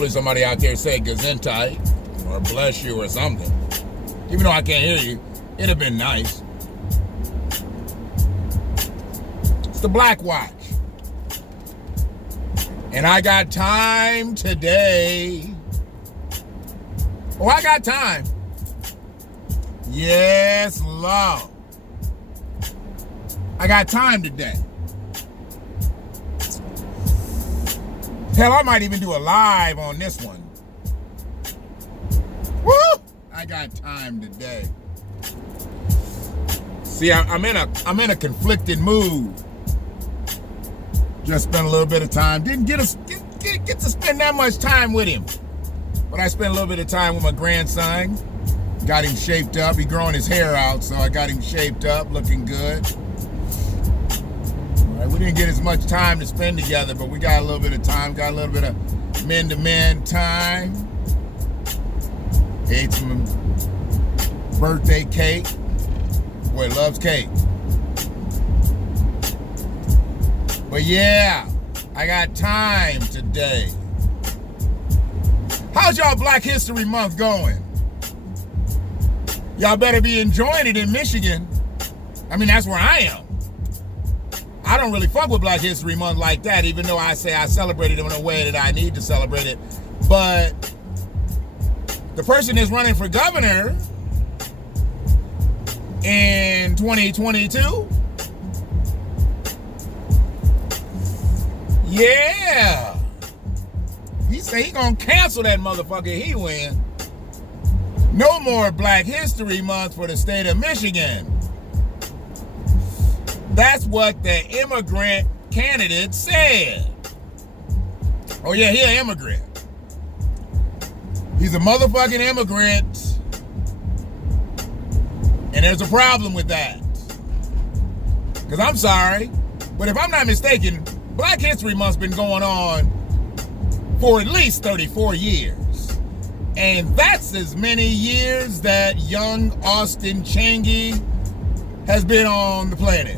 Hopefully somebody out there said Gesundheit or bless you or something. Even though I can't hear you, it'd have been nice. It's the Black Watch. And I got time today. Oh, I got time. Yes, Lord. I got time today. Hell, I might even do a live on this one. Woo! I got time today. See, I'm in a conflicted mood. Just spent a little bit of time. Didn't get to spend that much time with him. But I spent a little bit of time with my grandson. Got him shaped up. He growing his hair out, so I got him shaped up, looking good. All right, we didn't get as much time to spend together, but we got a little bit of time. Got a little bit of men-to-men time. Ate some birthday cake. Boy, loves cake. But yeah, I got time today. How's y'all Black History Month going? Y'all better be enjoying it in Michigan. I mean, that's where I am. I don't really fuck with Black History Month like that, even though I say I celebrate it in a way that I need to celebrate it. But the person that's running for governor in 2022, yeah, he say he gonna cancel that motherfucker if he win. No more Black History Month for the state of Michigan. That's what the immigrant candidate said. Oh yeah, he an immigrant. He's a motherfucking immigrant. And there's a problem with that. Because I'm sorry, but if I'm not mistaken, Black History Month's been going on for at least 34 years. And that's as many years that young Austin Changi has been on the planet.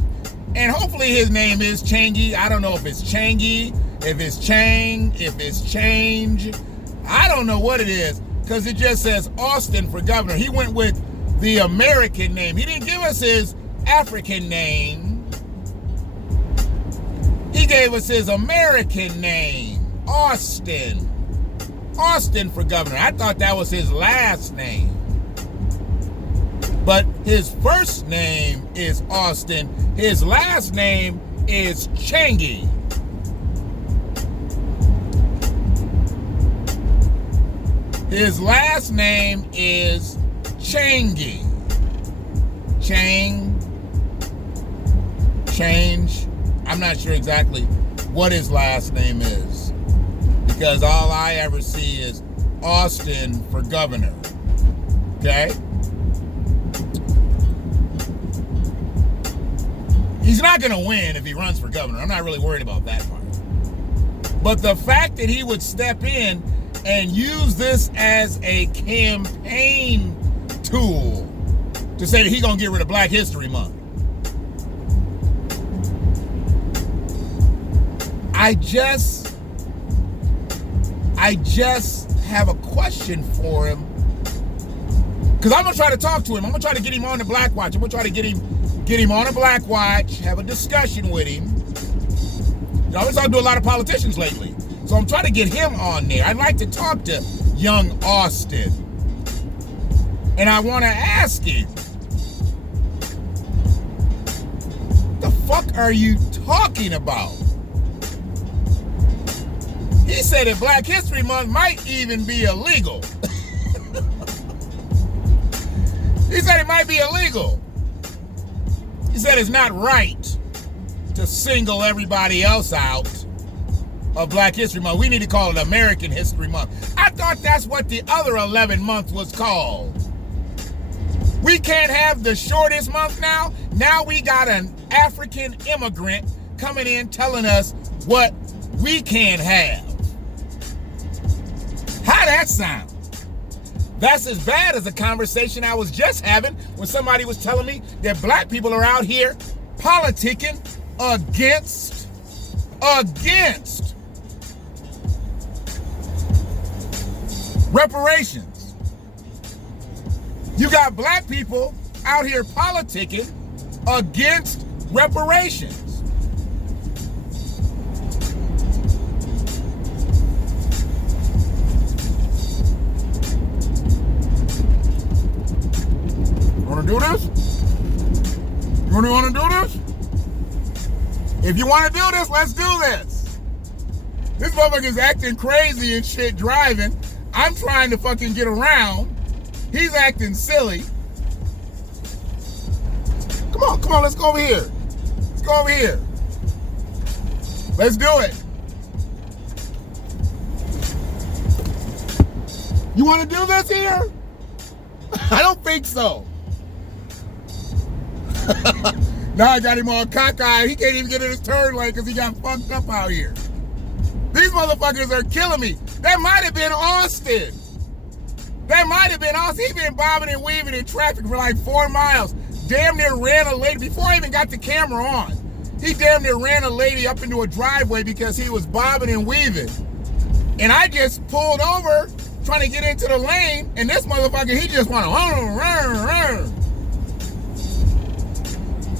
And hopefully his name is Changi. I don't know if it's Changi, if it's Chang, if it's Change. I don't know what it is, because it just says Austin for governor. He went with the American name. He didn't give us his African name. He gave us his American name, Austin. Austin for governor. I thought that was his last name. But his first name is Austin. His last name is Changi. His last name is Changi. Change. I'm not sure exactly what his last name is, because all I ever see is Austin for governor. Okay? He's not going to win if he runs for governor. I'm not really worried about that part. But the fact that he would step in and use this as a campaign tool to say that he's going to get rid of Black History Month. I just have a question for him, because I'm going to try to talk to him. I'm going to try to get him on the Black Watch. I'm going to try to get him on a Black Watch, have a discussion with him. You know, I've been talking to a lot of politicians lately, so I'm trying to get him on there. I'd like to talk to young Austin, and I want to ask him, what the fuck are you talking about? He said that Black History Month might even be illegal. He said it might be illegal. He said it's not right to single everybody else out of Black History Month. We need to call it American History Month. I thought that's what the other 11 month was called. We can't have the shortest month now. Now we got an African immigrant coming in telling us what we can't have. How that sound? That's as bad as the conversation I was just having when somebody was telling me that black people are out here politicking against Reparations. You got black people out here politicking against reparations. Want to do this? You want to do this? If you want to do this, let's do this. This motherfucker's acting crazy and shit driving. I'm trying to fucking get around. He's acting silly. Come on, let's go over here. Let's go over here. Let's do it. You want to do this here? I don't think so. Now I got him all cockeyed. He can't even get in his turn lane because he got fucked up out here. These motherfuckers are killing me. That might have been Austin. That might have been Austin. He been bobbing and weaving in traffic for like 4 miles. Damn near ran a lady. Before I even got the camera on, he damn near ran a lady up into a driveway because he was bobbing and weaving. And I just pulled over trying to get into the lane, and this motherfucker, he just want to run.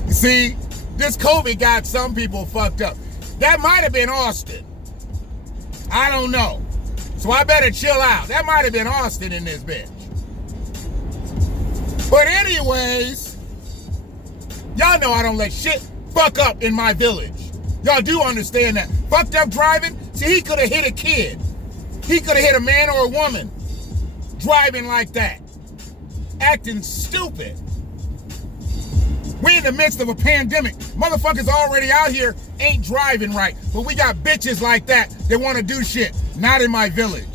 You see, this COVID got some people fucked up. That might have been Austin. I don't know. So I better chill out. That might have been Austin in this bitch. But anyways, y'all know I don't let shit fuck up in my village. Y'all do understand that. Fucked up driving? See, he could have hit a kid. He could have hit a man or a woman driving like that. Acting stupid. We're in the midst of a pandemic. Motherfuckers already out here ain't driving right. But we got bitches like that want to do shit. Not in my village.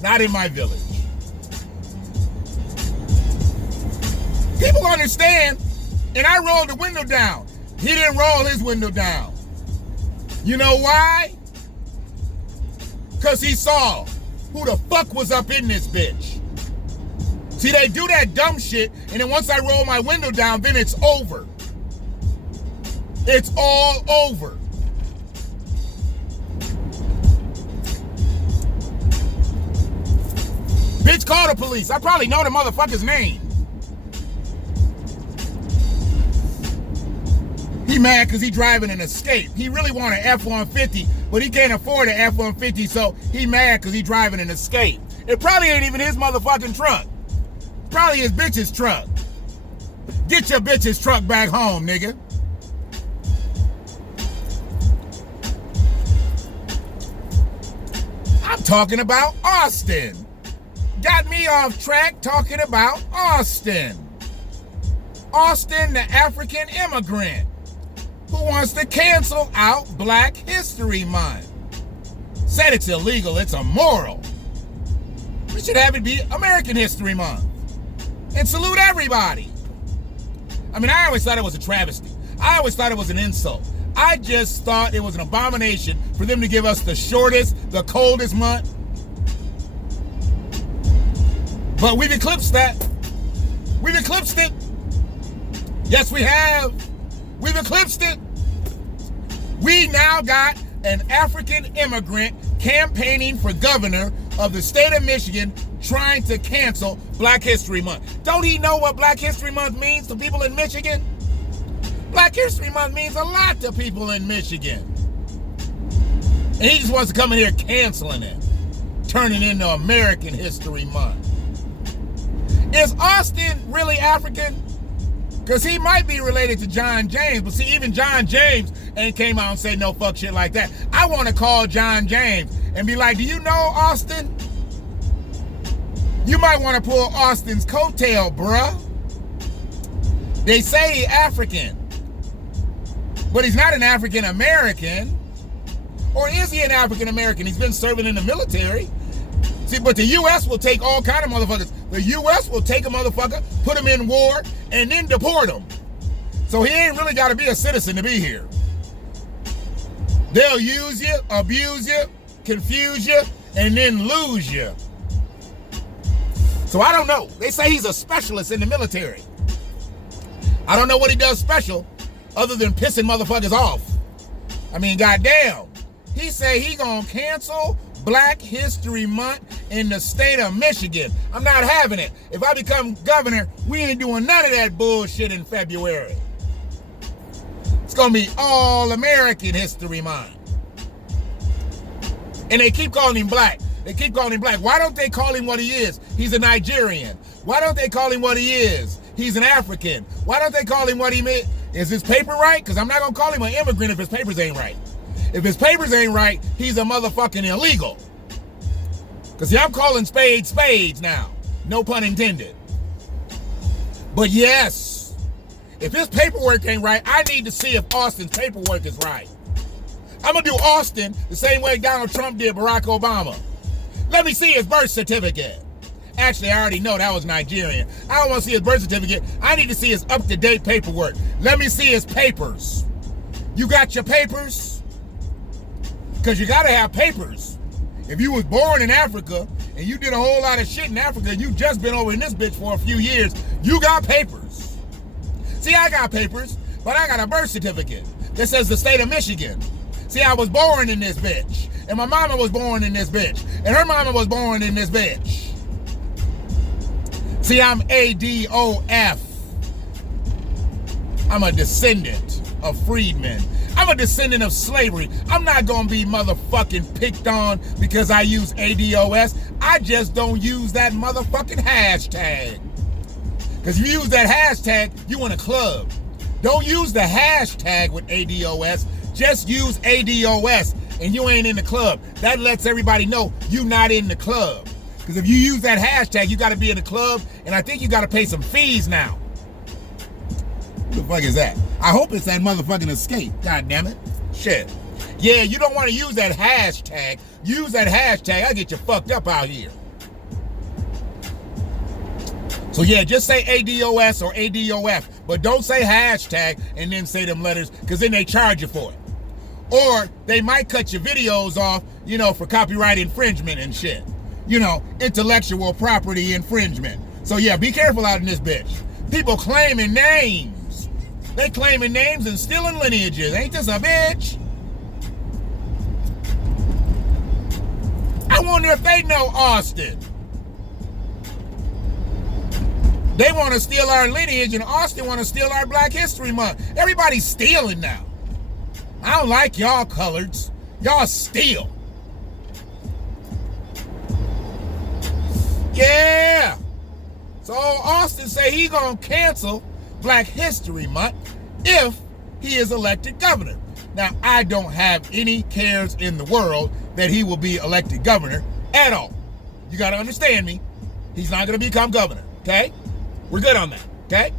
Not in my village. People understand, and I rolled the window down. He didn't roll his window down. You know why? Because he saw who the fuck was up in this bitch. See, they do that dumb shit, and then once I roll my window down, then it's over. It's all over. Bitch, call the police. I probably know the motherfucker's name. He mad because he driving an Escape. He really want an F-150, but he can't afford an F-150, so he mad because he driving an Escape. It probably ain't even his motherfucking truck. Probably his bitch's truck. Get your bitch's truck back home, nigga. I'm talking about Austin. Got me off track talking about Austin. Austin, the African immigrant who wants to cancel out Black History Month. Said it's illegal, it's immoral. We should have it be American History Month. And salute everybody. I mean, I always thought it was a travesty. I always thought it was an insult. I just thought it was an abomination for them to give us the shortest, the coldest month. But we've eclipsed that. We've eclipsed it. Yes, we have. We've eclipsed it. We now got an African immigrant campaigning for governor of the state of Michigan trying to cancel Black History Month. Don't he know what Black History Month means to people in Michigan? Black History Month means a lot to people in Michigan. And he just wants to come in here canceling it, turning it into American History Month. Is Austin really African? Because he might be related to John James, but see, even John James ain't came out and said no fuck shit like that. I want to call John James and be like, do you know Austin? You might want to pull Austin's coattail, bruh. They say he's African, but he's not an African American. Or is he an African American? He's been serving in the military. See, but the U.S. will take all kind of motherfuckers. The U.S. will take a motherfucker, put him in war, and then deport him. So he ain't really got to be a citizen to be here. They'll use you, abuse you, confuse you, and then lose you. So I don't know. They say he's a specialist in the military. I don't know what he does special other than pissing motherfuckers off. I mean, goddamn. He say he gonna cancel Black History Month in the state of Michigan. I'm not having it. If I become governor, we ain't doing none of that bullshit in February. It's going to be all American History Month. And they keep calling him black. They keep calling him black. Why don't they call him what he is? He's a Nigerian. Why don't they call him what he is? He's an African. Why don't they call him what he meant? Is his paper right? Because I'm not going to call him an immigrant if his papers ain't right. If his papers ain't right, he's a motherfucking illegal. Because see, I'm calling spades spades now. No pun intended. But yes, if his paperwork ain't right, I need to see if Austin's paperwork is right. I'm going to do Austin the same way Donald Trump did Barack Obama. Let me see his birth certificate. Actually, I already know that was Nigerian. I don't want to see his birth certificate. I need to see his up-to-date paperwork. Let me see his papers. You got your papers? Because you got to have papers. If you was born in Africa and you did a whole lot of shit in Africa and you just been over in this bitch for a few years, you got papers. See, I got papers, but I got a birth certificate that says the state of Michigan. See, I was born in this bitch. And my mama was born in this bitch. And her mama was born in this bitch. See, I'm ADOF. I'm a descendant of freedmen. I'm a descendant of slavery. I'm not going to be motherfucking picked on because I use ADOS. I just don't use that motherfucking hashtag. Because if you use that hashtag, you in a club. Don't use the hashtag with ADOS. Just use ADOS and you ain't in the club. That lets everybody know you not in the club. Because if you use that hashtag, you got to be in the club, and I think you got to pay some fees now. What the fuck is that? I hope it's that motherfucking escape. God damn it. Shit. Yeah, you don't want to use that hashtag. Use that hashtag. I'll get you fucked up out here. So yeah, just say ADOS or ADOF, but don't say hashtag and then say them letters, because then they charge you for it. Or they might cut your videos off, you know, for copyright infringement and shit. You know, intellectual property infringement. So yeah, be careful out in this bitch. People claiming names. They claiming names and stealing lineages. Ain't this a bitch? I wonder if they know Austin. They want to steal our lineage, and Austin want to steal our Black History Month. Everybody's stealing now. I don't like y'all coloreds. Y'all steal. Yeah. So Austin say he gonna cancel Black History Month if he is elected governor. Now, I don't have any cares in the world that he will be elected governor at all. You gotta understand me. He's not gonna become governor, okay? We're good on that, okay?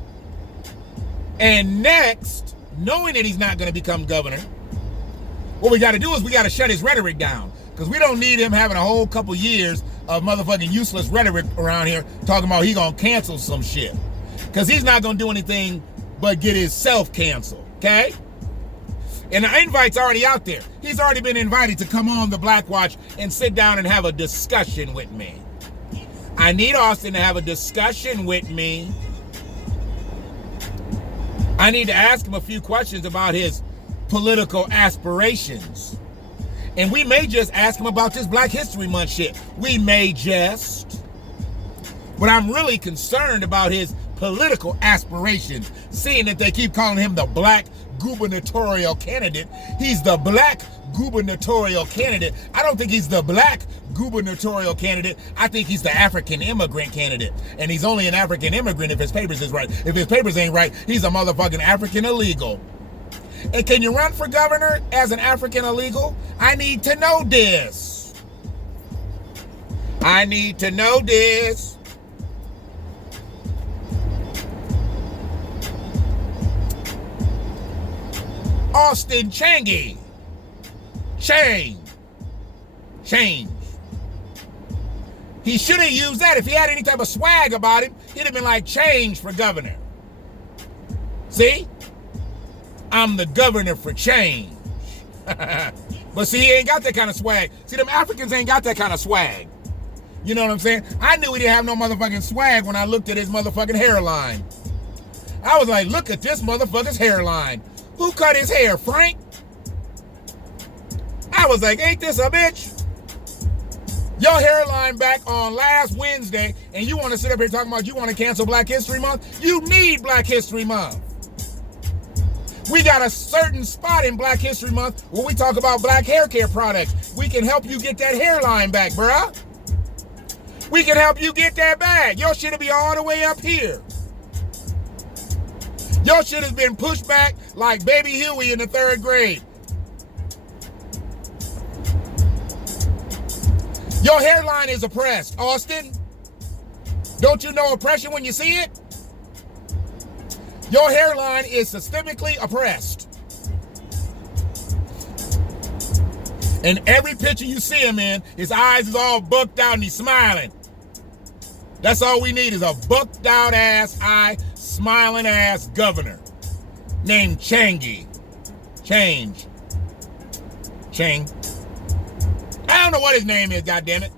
And next, knowing that he's not gonna become governor, what we gotta do is we gotta shut his rhetoric down, because we don't need him having a whole couple years of motherfucking useless rhetoric around here talking about he gonna cancel some shit. Because he's not gonna do anything but get himself canceled, okay? And the invite's already out there. He's already been invited to come on the Black Watch and sit down and have a discussion with me. I need Austin to have a discussion with me. I need to ask him a few questions about his political aspirations. And we may just ask him about this Black History Month shit. We may just. But I'm really concerned about his political aspirations, seeing that they keep calling him the Black Gubernatorial candidate. He's the Black Gubernatorial candidate. I don't think he's the Black Gubernatorial candidate. I think he's the African immigrant candidate. And he's only an African immigrant if his papers is right. If his papers ain't right, he's a motherfucking African illegal. And can you run for governor as an African illegal? I need to know this. I need to know this. Austin Changi. Change. He should have used that. If he had any type of swag about him, he'd have been like, change for governor. See? I'm the governor for change. But see, he ain't got that kind of swag. See, them Africans ain't got that kind of swag. You know what I'm saying? I knew he didn't have no motherfucking swag when I looked at his motherfucking hairline. I was like, look at this motherfucker's hairline. Who cut his hair, Frank? I was like, ain't this a bitch? Your hairline back on last Wednesday, and you want to sit up here talking about you want to cancel Black History Month? You need Black History Month. We got a certain spot in Black History Month where we talk about black hair care products. We can help you get that hairline back, bruh. We can help you get that back. Your shit will be all the way up here. Your shit has been pushed back like Baby Huey in the 3rd grade. Your hairline is oppressed, Austin. Don't you know oppression when you see it? Your hairline is systemically oppressed. And every picture you see him in, his eyes is all bucked out and he's smiling. That's all we need is a bucked out ass eye, smiling ass governor named Changi. Chang. I don't know what his name is, goddammit.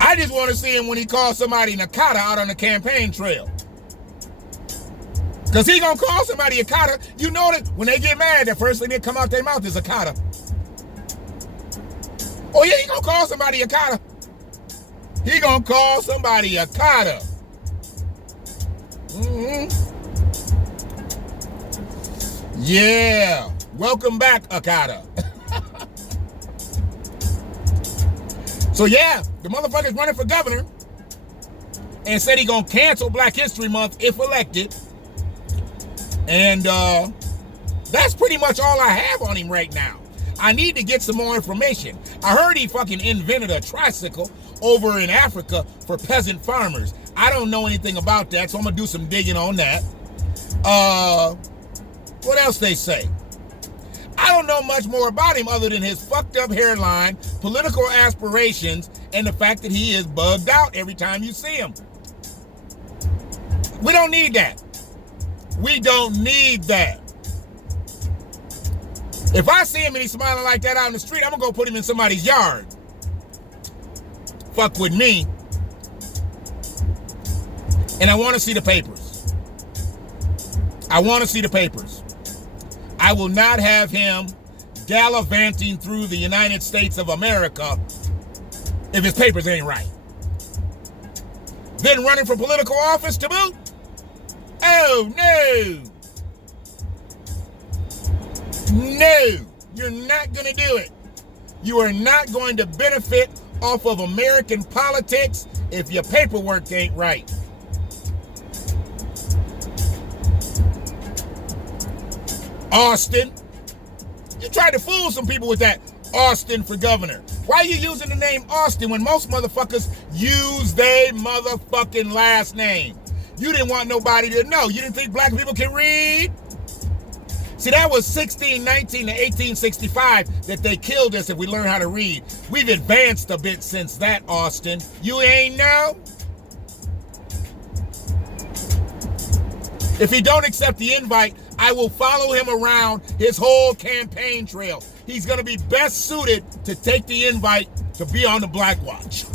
I just want to see him when he calls somebody Nakata out on the campaign trail. Because he gonna call somebody a kata. You know that when they get mad, the first thing that come out their mouth is a kata. Oh yeah, he gonna call somebody a kata. He gonna call somebody a kata. Yeah. Welcome back, Akata. So yeah, the motherfucker's running for governor and said he gonna cancel Black History Month if elected. And that's pretty much all I have on him right now. I need to get some more information. I heard he fucking invented a tricycle over in Africa for peasant farmers. I don't know anything about that, so I'm gonna do some digging on that. What else they say? I don't know much more about him other than his fucked up hairline, political aspirations, and the fact that he is bugged out every time you see him. We don't need that. We don't need that. If I see him and he's smiling like that out in the street, I'm gonna go put him in somebody's yard. Fuck with me. And I want to see the papers. I want to see the papers. I will not have him gallivanting through the United States of America if his papers ain't right. Then running for political office to boot? Oh, no. No, you're not going to do it. You are not going to benefit off of American politics if your paperwork ain't right. Austin, you tried to fool some people with that Austin for governor. Why are you using the name Austin when most motherfuckers use their motherfucking last name? You didn't want nobody to know. You didn't think black people can read? See, that was 1619 to 1865 that they killed us if we learn how to read. We've advanced a bit since that, Austin. You ain't know? If he don't accept the invite, I will follow him around his whole campaign trail. He's going to be best suited to take the invite to be on the Black Watch.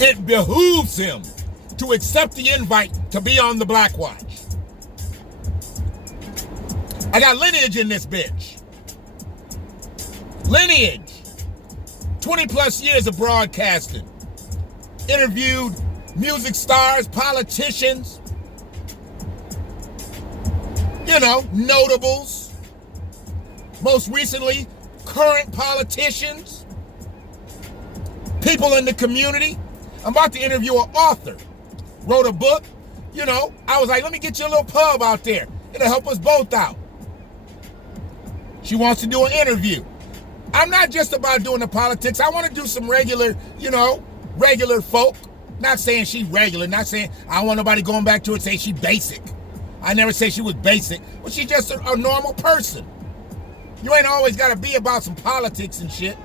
It behooves him to accept the invite to be on the Black Watch. I got lineage in this bitch. Lineage. 20 plus years of broadcasting. Interviewed music stars, politicians, you know, notables. Most recently, current politicians, people in the community. I'm about to interview an author. Wrote a book, you know. I was like, let me get you a little pub out there. It'll help us both out. She wants to do an interview. I'm not just about doing the politics. I want to do some regular, you know, regular folk. Not saying she regular, not saying I don't want nobody going back to her and say she basic. I never say she was basic, but she's just a normal person. You ain't always got to be about some politics and shit.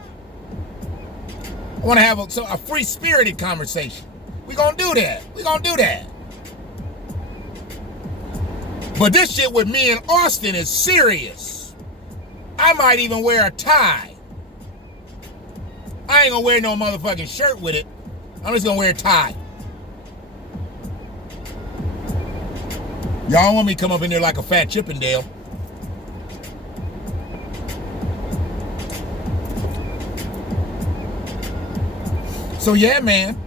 I want to have a free-spirited conversation. We gonna do that. We gonna do that. But this shit with me and Austin is serious. I might even wear a tie. I ain't gonna wear no motherfucking shirt with it. I'm just gonna wear a tie. Y'all want me to come up in there like a fat Chippendale. So yeah, man,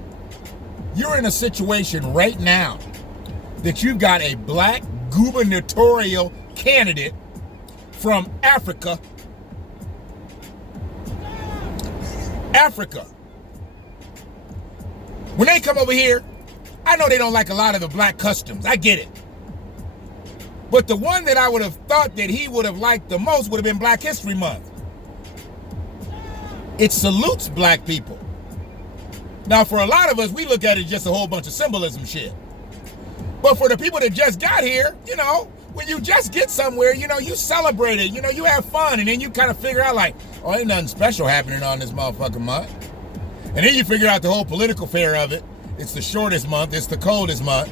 you're in a situation right now that you've got a black gubernatorial candidate from Africa. When they come over here, I know they don't like a lot of the black customs. I get it. But the one that I would have thought that he would have liked the most would have been Black History Month. It salutes black people. Now, for a lot of us, we look at it as just a whole bunch of symbolism shit. But for the people that just got here, you know, when you just get somewhere, you know, you celebrate it, you know, you have fun, and then you kind of figure out like, oh, ain't nothing special happening on this motherfucking month. And then you figure out the whole political fair of it. It's the shortest month, it's the coldest month.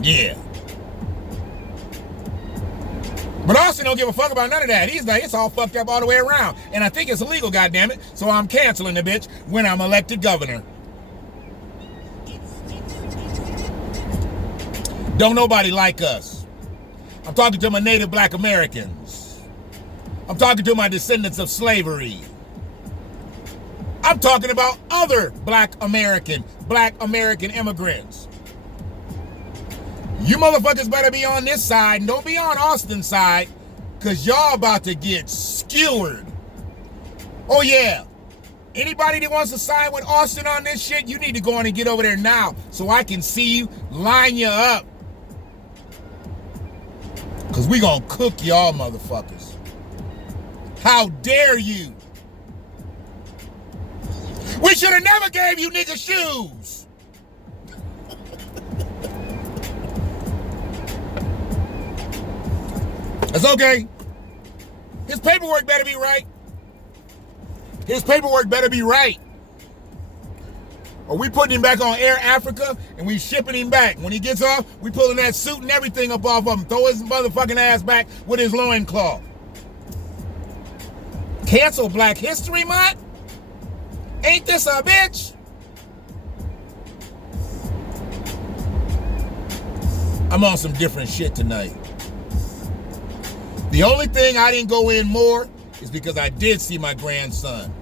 Yeah. But Austin don't give a fuck about none of that. He's like, it's all fucked up all the way around. And I think it's illegal, goddammit. So I'm canceling the bitch when I'm elected governor. Don't nobody like us. I'm talking to my native black Americans. I'm talking to my descendants of slavery. I'm talking about other black American immigrants. You motherfuckers better be on this side and don't be on Austin's side, because y'all about to get skewered. Oh yeah, anybody that wants to side with Austin on this shit, you need to go on and get over there now so I can see you, line you up. Because we gonna cook y'all motherfuckers. How dare you? We should have never gave you niggas shoes. That's okay. His paperwork better be right. His paperwork better be right. Or we putting him back on Air Africa and we shipping him back. When he gets off, we pulling that suit and everything up off of him. Throw his motherfucking ass back with his loincloth. Cancel Black History Month? Ain't this a bitch? I'm on some different shit tonight. The only thing I didn't go in more is because I did see my grandson.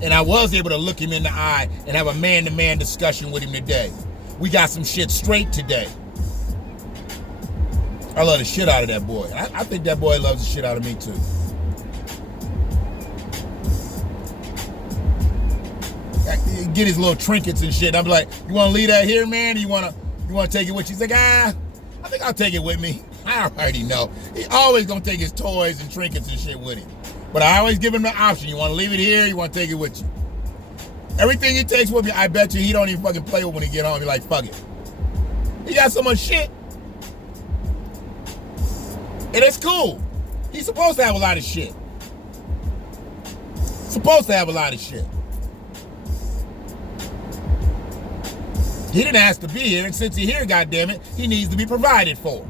And I was able to look him in the eye and have a man-to-man discussion with him today. We got some shit straight today. I love the shit out of that boy. I think that boy loves the shit out of me too. Get his little trinkets and shit. I'm like, you want to leave that here, man? Or you want to take it with you? He's like, I think I'll take it with me. I already know. He always gonna take his toys and trinkets and shit with him. But I always give him the option. You want to leave it here? You want to take it with you? Everything he takes with me, I bet you he don't even fucking play with when he get home. He's like, fuck it. He got so much shit. And it's cool. He's supposed to have a lot of shit. Supposed to have a lot of shit. He didn't ask to be here, and since he's here, goddammit, he needs to be provided for.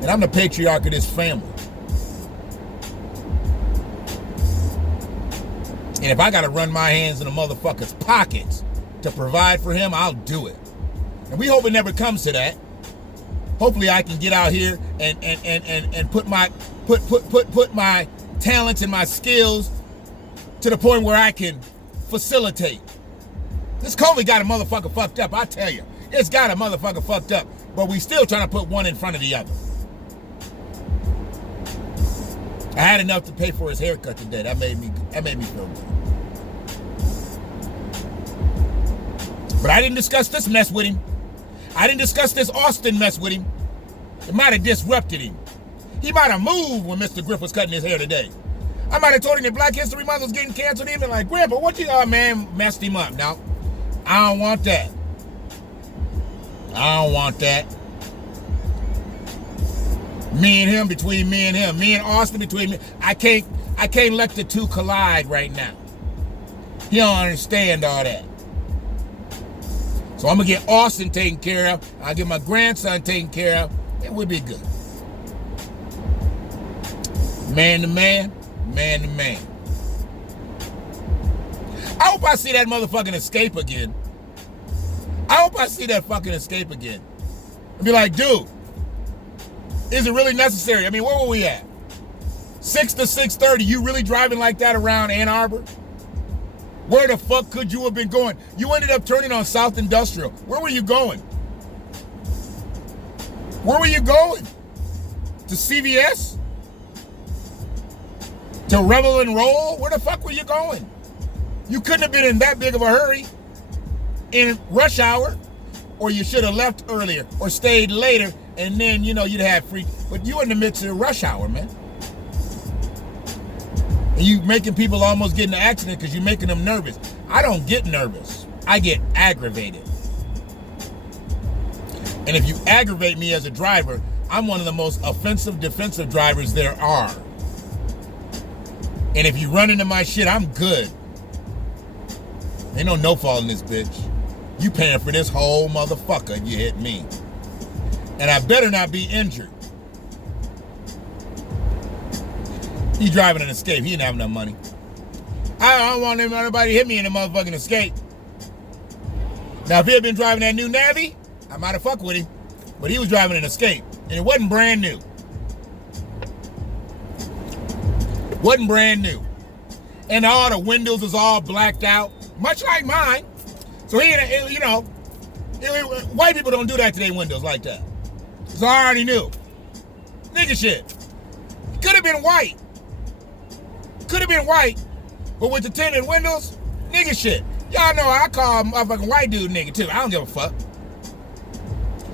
And I'm the patriarch of this family. And if I gotta run my hands in a motherfucker's pockets to provide for him, I'll do it. And we hope it never comes to that. Hopefully I can get out here and put my talents and my skills to the point where I can facilitate. This COVID got a motherfucker fucked up, I tell you. It's got a motherfucker fucked up. But we still trying to put one in front of the other. I had enough to pay for his haircut today. That made me feel good. But I didn't discuss this mess with him. I didn't discuss this Austin mess with him. It might have disrupted him. He might have moved when Mr. Griff was cutting his hair today. I might have told him that Black History Month was getting canceled. Even like, Grandpa, what you, oh man, messed him up. No, I don't want that. I don't want that. Me and him, between me and him. Me and Austin, between me. I can't let the two collide right now. He don't understand all that. So I'm going to get Austin taken care of. I'll get my grandson taken care of. And we'll be good. Man to man, man to man. I hope I see that motherfucking escape again. I hope I see that fucking escape again. And be like, dude, is it really necessary? I mean, where were we at? 6 to 6:30, you really driving like that around Ann Arbor? Where the fuck could you have been going? You ended up turning on South Industrial. Where were you going? Where were you going? To CVS? To Revel and Roll? Where the fuck were you going? You couldn't have been in that big of a hurry in rush hour, or you should have left earlier or stayed later, and then, you know, you'd have free. But you in the midst of rush hour, man. And you making people almost get in an accident because you're making them nervous. I don't get nervous. I get aggravated. And if you aggravate me as a driver, I'm one of the most offensive defensive drivers there are. And if you run into my shit, I'm good. Ain't no fault in this bitch. You paying for this whole motherfucker if you hit me. And I better not be injured. He driving an Escape. He didn't have enough money. I don't want anybody to hit me in the motherfucking Escape. Now, if he had been driving that new Navy, I might have fucked with him. But he was driving an Escape. And it wasn't brand new. Wasn't brand new. And all the windows was all blacked out. Much like mine. So he, you know, white people don't do that to their windows like that. So I already knew. Nigga shit. Could have been white. Could have been white. But with the tinted windows, nigga shit. Y'all know I call a motherfucking white dude nigga too. I don't give a fuck.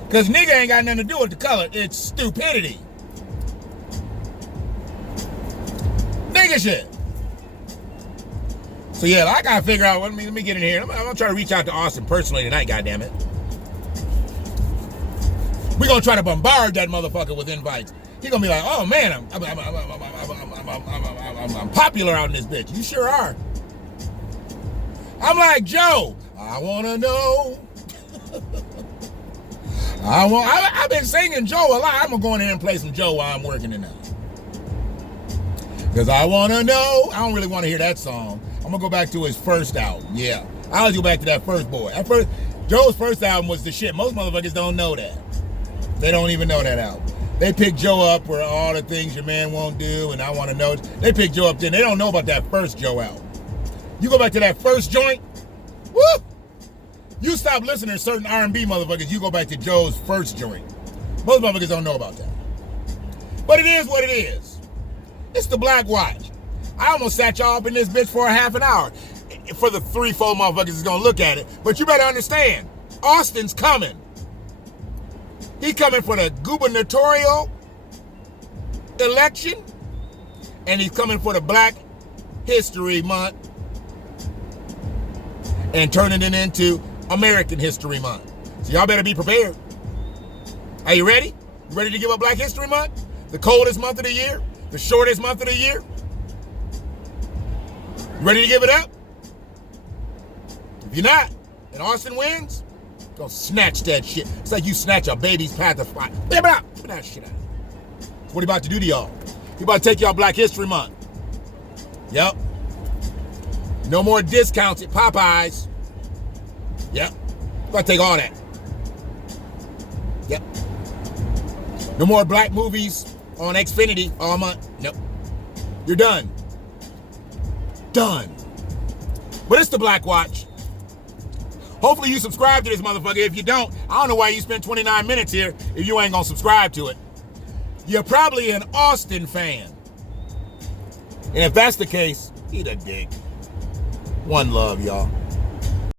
Because nigga ain't got nothing to do with the color. It's stupidity. Nigga shit. So yeah, I gotta figure out, let me get in here. I'm gonna try to reach out to Austin personally tonight, goddammit. We're gonna try to bombard that motherfucker with invites. He gonna be like, oh man, I'm popular out in this bitch. You sure are. I'm like, Joe, I wanna know. I've been singing Joe a lot. I'm gonna go in here and play some Joe while I'm working tonight. Because I wanna know. I don't really wanna hear that song. I'm gonna go back to his first album. Yeah. I always go back to that first boy. Joe's first album was the shit. Most motherfuckers don't know that. They don't even know that album. They pick Joe up for all the things your man won't do, and I want to know. They pick Joe up then. They don't know about that first Joe album. You go back to that first joint, woo! You stop listening to certain R&B motherfuckers, you go back to Joe's first joint. Most motherfuckers don't know about that. But it is what it is. It's the Black Watch. I almost sat y'all up in this bitch for a half an hour for the 3-4 motherfuckers that's gonna look at it. But you better understand, Austin's coming. He coming for the gubernatorial election, and he's coming for the Black History Month and turning it into American History Month. So y'all better be prepared. Are you ready? You ready to give up Black History Month? The coldest month of the year? The shortest month of the year? You ready to give it up? If you're not, and Austin wins, go snatch that shit. It's like you snatch a baby's pacifier. Give it up. Give that shit out. That's what he about to do to y'all. He about to take y'all Black History Month. Yep. No more discounts at Popeyes. Yep. About to take all that. Yep. No more black movies on Xfinity all month. Nope. You're done. Done. But it's the Black Watch. Hopefully you subscribe to this motherfucker. If you don't, I don't know why you spent 29 minutes here if you ain't gonna subscribe to it. You're probably an Austin fan. And if that's the case, eat a dick. One love, y'all.